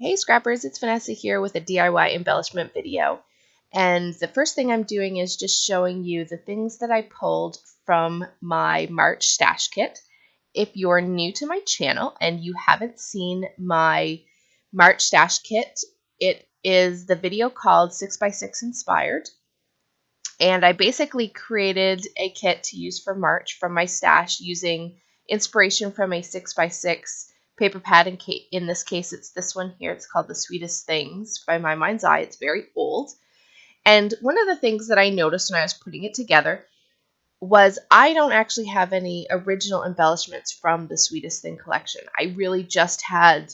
Hey Scrappers, it's Vanessa here with a DIY embellishment video. And the first thing I'm doing is just showing you the things that I pulled from my March stash kit. If you're new to my channel and you haven't seen my March stash kit, it is the video called 6x6 Inspired. And I basically created a kit to use for March from my stash using inspiration from a 6x6 paper pad. In this case, it's this one here. It's called The Sweetest Things by My Mind's Eye. It's very old. And one of the things that I noticed when I was putting it together was I don't actually have any original embellishments from the Sweetest Thing collection. I really just had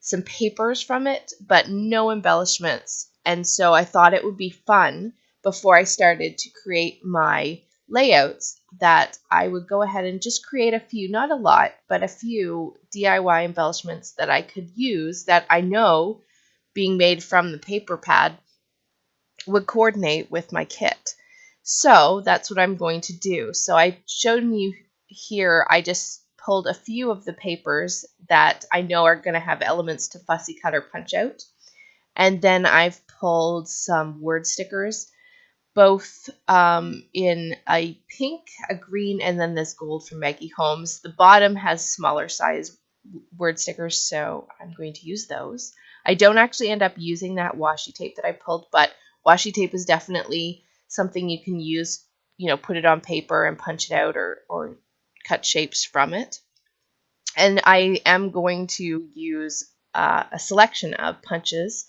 some papers from it, but no embellishments. And so I thought it would be fun before I started to create my layouts that I would go ahead and just create a few, not a lot, but a few DIY embellishments that I could use that I know being made from the paper pad would coordinate with my kit. So that's what I'm going to do. So I showed you here, I just pulled a few of the papers that I know are going to have elements to fussy cut or punch out. And then I've pulled some word stickers, both in a pink, a green, and then this gold from Maggie Holmes. The bottom has smaller size word stickers, so I'm going to use those. I don't actually end up using that washi tape that I pulled, but washi tape is definitely something you can use, put it on paper and punch it out or cut shapes from it. And I am going to use a selection of punches.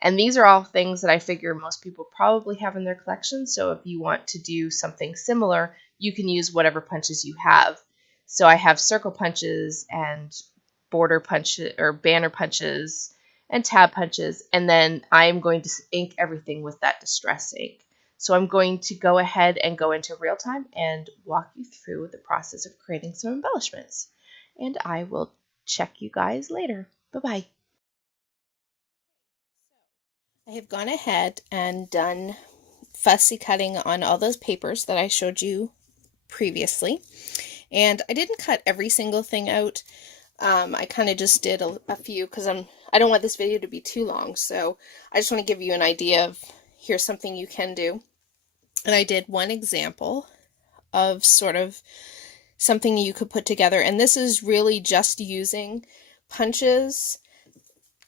And these are all things that I figure most people probably have in their collection. So if you want to do something similar, you can use whatever punches you have. So I have circle punches and border punches or banner punches and tab punches. And then I'm going to ink everything with that distress ink. So I'm going to go ahead and go into real time and walk you through the process of creating some embellishments. And I will check you guys later. Bye-bye. I have gone ahead and done fussy cutting on all those papers that I showed you previously. And I didn't cut every single thing out. I kind of just did a few because I don't want this video to be too long. So I just want to give you an idea of here's something you can do. And I did one example of sort of something you could put together. And this is really just using punches,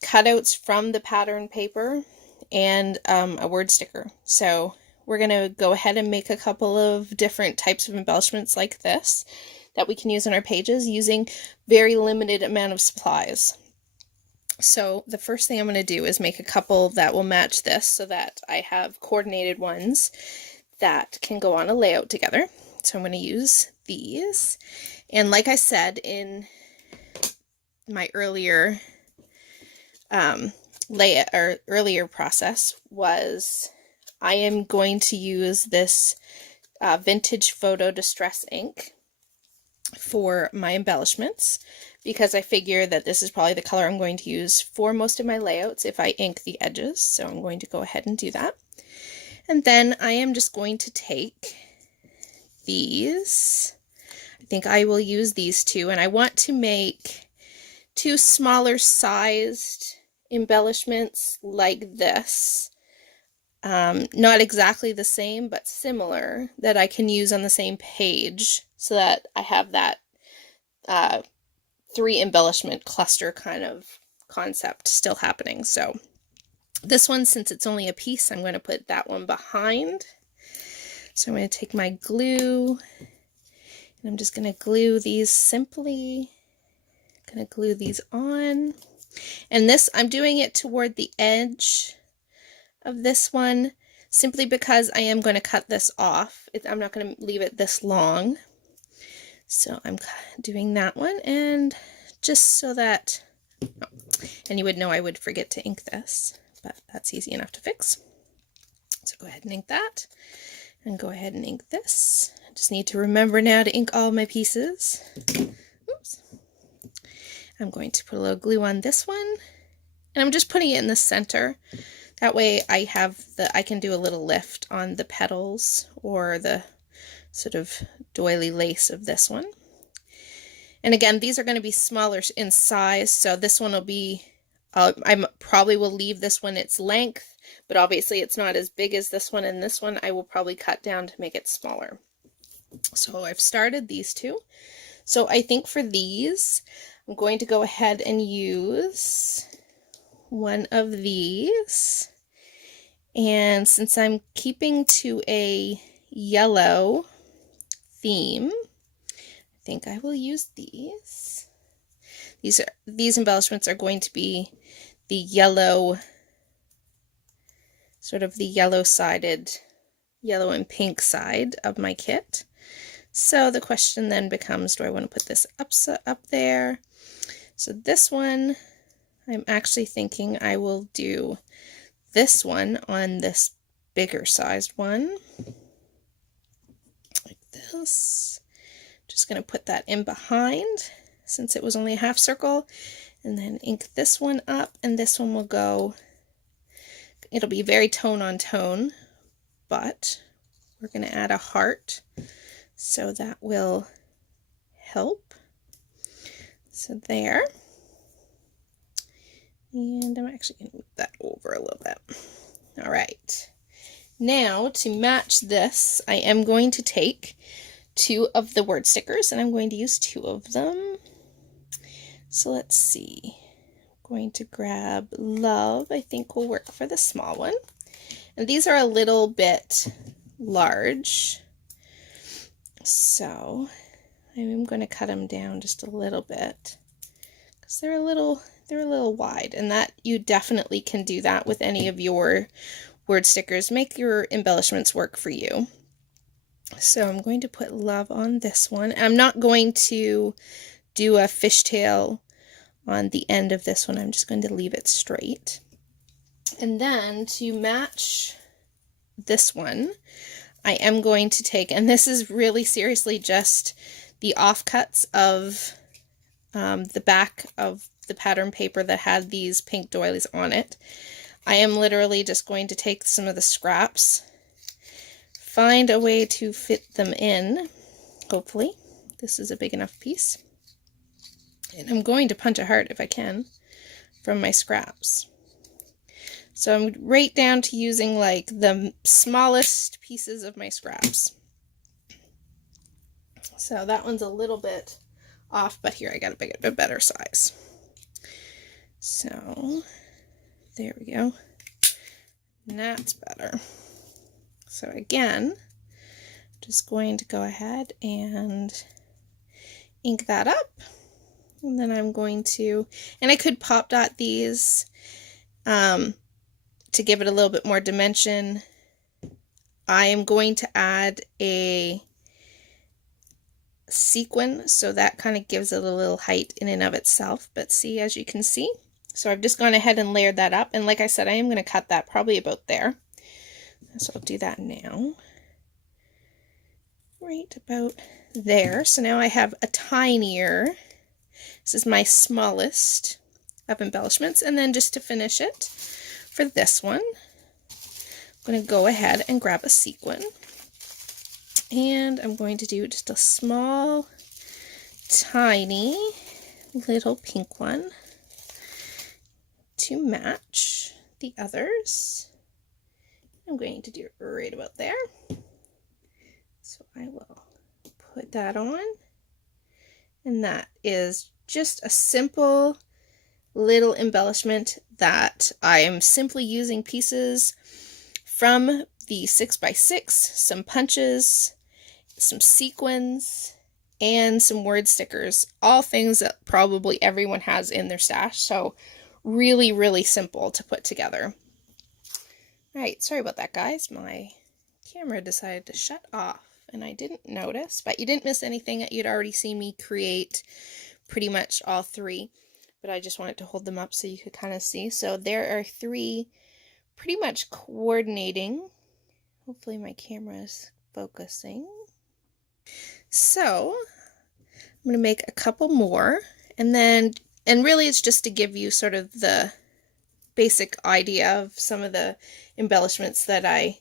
cutouts from the pattern paper, and a word sticker. So we're going to go ahead and make a couple of different types of embellishments like this that we can use on our pages using very limited amount of supplies. So the first thing I'm going to do is make a couple that will match this so that I have coordinated ones that can go on a layout together. So I'm going to use these. And like I said in my earlier earlier process was I am going to use this vintage photo distress ink for my embellishments because I figure that this is probably the color I'm going to use for most of my layouts if I ink the edges. So I'm going to go ahead and do that. And then I am just going to take these. I think I will use these two, and I want to make two smaller sized embellishments like this. Not exactly the same, but similar, that I can use on the same page so that I have that 3 embellishment cluster kind of concept still happening. So this one, since it's only a piece, I'm going to put that one behind. So I'm going to take my glue and I'm just going to glue these simply. I'm going to glue these on. And this, I'm doing it toward the edge of this one simply because I am going to cut this off. I'm not going to leave it this long. So I'm doing that one, and just so that, and you would know I would forget to ink this, but that's easy enough to fix. So go ahead and ink that, and go ahead and ink this. I just need to remember now to ink all my pieces. Oops. I'm going to put a little glue on this one, and I'm just putting it in the center. That way I can do a little lift on the petals or the sort of doily lace of this one. And again, these are going to be smaller in size, so this one will be I probably will leave this one its length, but obviously it's not as big as this one, and this one I will probably cut down to make it smaller. So I've started these two. So I think for these, I'm going to go ahead and use one of these. And since I'm keeping to a yellow theme, I think I will use these. These embellishments are going to be the yellow, sort of the yellow-sided, yellow and pink side of my kit. So the question then becomes, do I want to put this up there? So this one, I'm actually thinking I will do this one on this bigger sized one, like this. Just going to put that in behind since it was only a half circle, and then ink this one up, and this one will go, it'll be very tone on tone, but we're going to add a heart, so that will help. So there. And I'm actually going to move that over a little bit. All right. Now, to match this, I am going to take 2 of the word stickers, and I'm going to use 2 of them. So let's see. I'm going to grab Love, I think will work for the small one. And these are a little bit large, so I'm going to cut them down just a little bit because they're a little wide, and that you definitely can do that with any of your word stickers. Make your embellishments work for you. So I'm going to put Love on this one. I'm not going to do a fishtail on the end of this one. I'm just going to leave it straight. And then to match this one, I am going to take, and this is really seriously just the offcuts of the back of the pattern paper that had these pink doilies on it. I am literally just going to take some of the scraps, find a way to fit them in, hopefully. This is a big enough piece. And I'm going to punch a heart if I can from my scraps. So I'm right down to using like the smallest pieces of my scraps. So that one's a little bit off, but here I got a better size. So there we go. And that's better. So again, just going to go ahead and ink that up. And then I'm going to, and I could pop dot these to give it a little bit more dimension. I am going to add a sequin, so that kind of gives it a little height in and of itself. But see, as you can see, so I've just gone ahead and layered that up, and like I said, I am going to cut that probably about there. So I'll do that now, right about there. So now I have a tinier, this is my smallest of embellishments. And then just to finish it for this one, I'm going to go ahead and grab a sequin, and I'm going to do just a small, tiny little pink one to match the others. I'm going to do it right about there. So I will put that on, and that is just a simple little embellishment that I am simply using pieces from the 6x6, some punches, some sequins, and some word stickers, all things that probably everyone has in their stash. So really, really simple to put together. All right, sorry about that, guys. My camera decided to shut off, and I didn't notice, but you didn't miss anything. You'd already seen me create pretty much all 3, but I just wanted to hold them up so you could kind of see. So there are 3 pretty much coordinating. Hopefully my camera is focusing. So I'm going to make a couple more, and really it's just to give you sort of the basic idea of some of the embellishments that I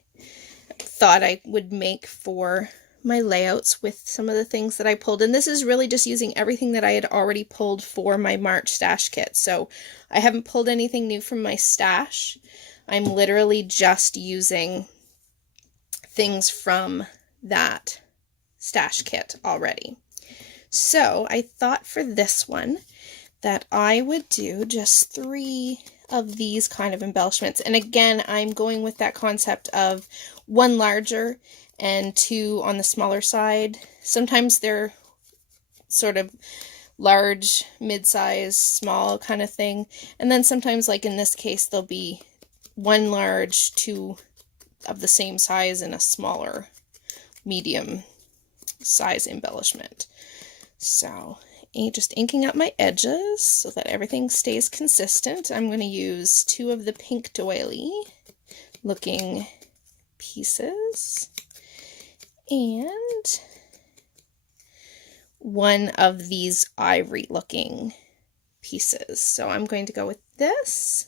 thought I would make for my layouts with some of the things that I pulled. And this is really just using everything that I had already pulled for my March stash kit. So I haven't pulled anything new from my stash. I'm literally just using things from that stash kit already. So I thought for this one that I would do just 3 of these kind of embellishments. And again, I'm going with that concept of 1 larger and 2 on the smaller side. Sometimes they're sort of large, mid-size, small kind of thing. And then sometimes, like in this case, there'll be 1 large, 2 of the same size, and a smaller, medium size embellishment. So just inking up my edges so that everything stays consistent. I'm going to use 2 of the pink doily looking pieces and 1 of these ivory looking pieces. So I'm going to go with this,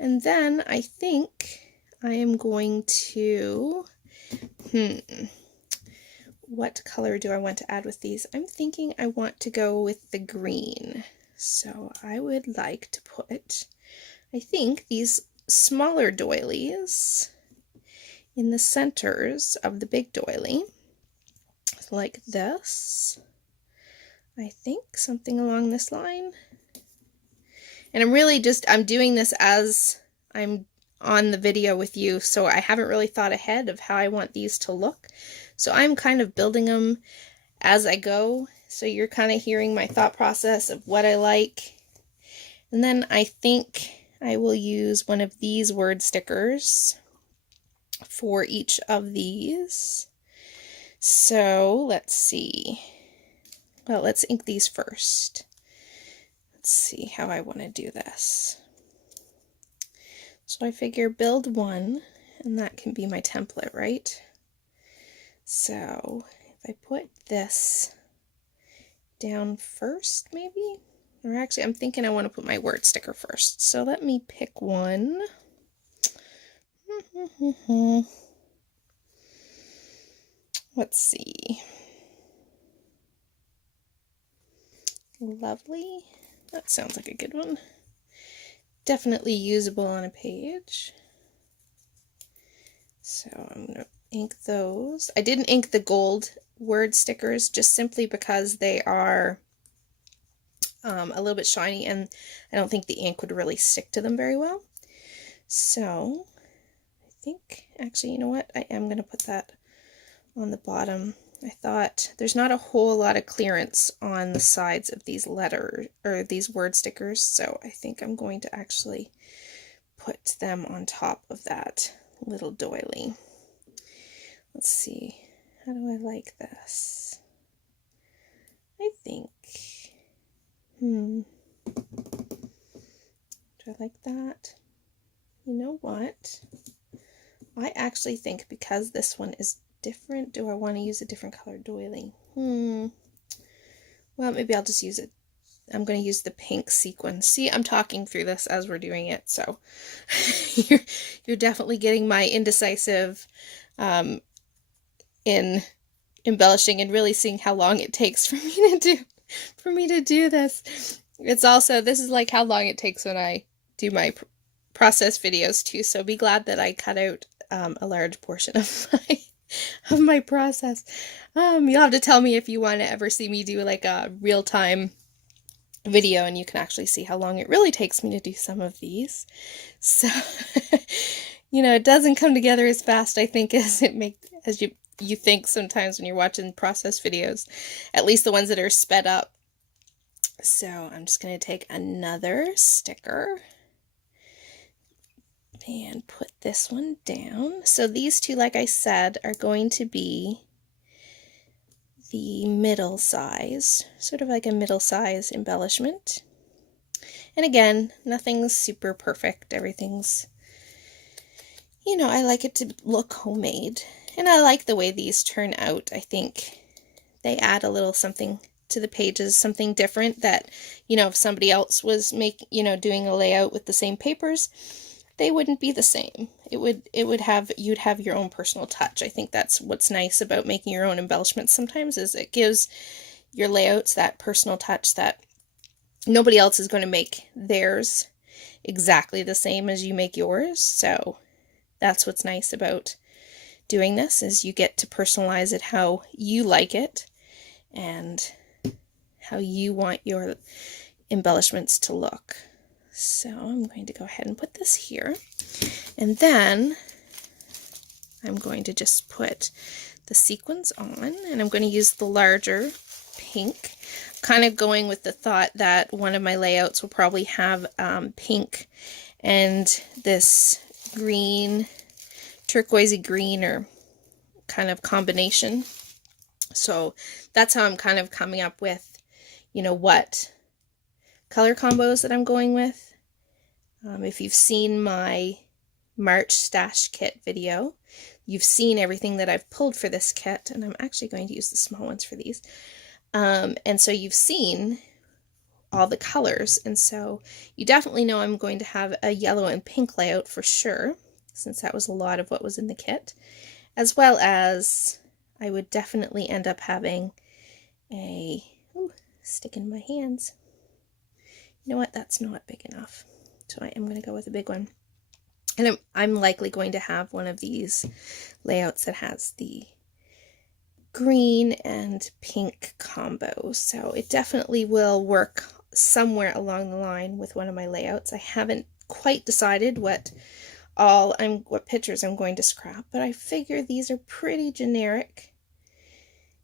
and then I think I am going to, what color do I want to add with these? I'm thinking I want to go with the green. So I would like to put, I think, these smaller doilies in the centers of the big doily, like this. I think something along this line. And I'm doing this as I'm on the video with you, so I haven't really thought ahead of how I want these to look. So I'm kind of building them as I go, so you're kind of hearing my thought process of what I like. And then I think I will use one of these word stickers for each of these. So let's see. Well, let's ink these first. Let's see how I want to do this. So I figure build 1, and that can be my template, right? So if I put this down first, maybe? Or actually, I'm thinking I want to put my word sticker first. So let me pick one. Let's see. Lovely. That sounds like a good one. Definitely usable on a page. So I'm going to ink those. I didn't ink the gold word stickers just simply because they are a little bit shiny and I don't think the ink would really stick to them very well. So I think, actually, you know what? I am going to put that on the bottom. I thought there's not a whole lot of clearance on the sides of these these word stickers, so I think I'm going to actually put them on top of that little doily. Let's see, how do I like this? I think, do I like that? You know what? I actually think because this one is different, do I want to use a different colored doily? Well, maybe I'll just use it. I'm going to use the pink sequin. See, I'm talking through this as we're doing it, so you're definitely getting my indecisive in embellishing and really seeing how long it takes for me to do this. It's also, this is like how long it takes when I do my process videos too, so be glad that I cut out a large portion of my process. You'll have to tell me if you want to ever see me do like a real-time video and you can actually see how long it really takes me to do some of these. So, you know, it doesn't come together as fast, I think, as you think sometimes when you're watching process videos, at least the ones that are sped up. So I'm just going to take another sticker and put this one down. So these two, like I said, are going to be the middle size, sort of like a middle size embellishment. And again, nothing's super perfect. Everything's, you know, I like it to look homemade. And I like the way these turn out. I think they add a little something to the pages, something different that, you know, if somebody else was doing a layout with the same papers, they wouldn't be the same. You'd have your own personal touch. I think that's what's nice about making your own embellishments sometimes, is it gives your layouts that personal touch that nobody else is going to make theirs exactly the same as you make yours. So that's what's nice about doing this, is you get to personalize it how you like it and how you want your embellishments to look. So I'm going to go ahead and put this here, and then I'm going to just put the sequins on, and I'm going to use the larger pink, kind of going with the thought that one of my layouts will probably have pink and this green, turquoisey green, or kind of combination. So that's how I'm kind of coming up with, you know, what color combos that I'm going with. If you've seen my March stash kit video, you've seen everything that I've pulled for this kit, and I'm actually going to use the small ones for these. And so you've seen all the colors, and so you definitely know I'm going to have a yellow and pink layout for sure, since that was a lot of what was in the kit, as well as I would definitely end up having a stick in my hands. You know what, that's not big enough, so I am going to go with a big one. And I'm likely going to have one of these layouts that has the green and pink combo, so it definitely will work somewhere along the line with one of my layouts. I haven't quite decided what pictures I'm going to scrap, but I figure these are pretty generic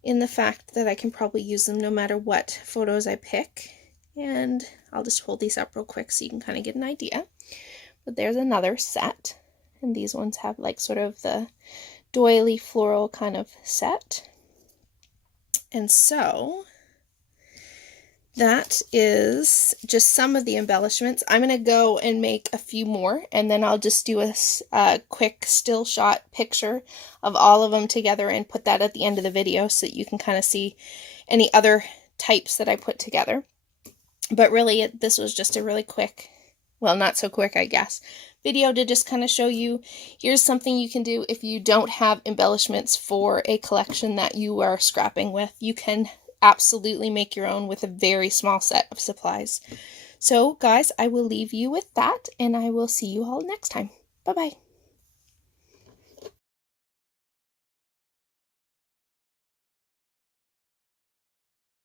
in the fact that I can probably use them no matter what photos I pick. And I'll just hold these up real quick so you can kind of get an idea. But there's another set, and these ones have like sort of the doily floral kind of set. And so that is just some of the embellishments. I'm going to go and make a few more, and then I'll just do a quick still shot picture of all of them together and put that at the end of the video so that you can kind of see any other types that I put together. But really, this was just a really quick, well, not so quick, I guess, video to just kind of show you, here's something you can do if you don't have embellishments for a collection that you are scrapping with. You can absolutely make your own with a very small set of supplies. So guys, I will leave you with that, and I will see you all next time. Bye-bye.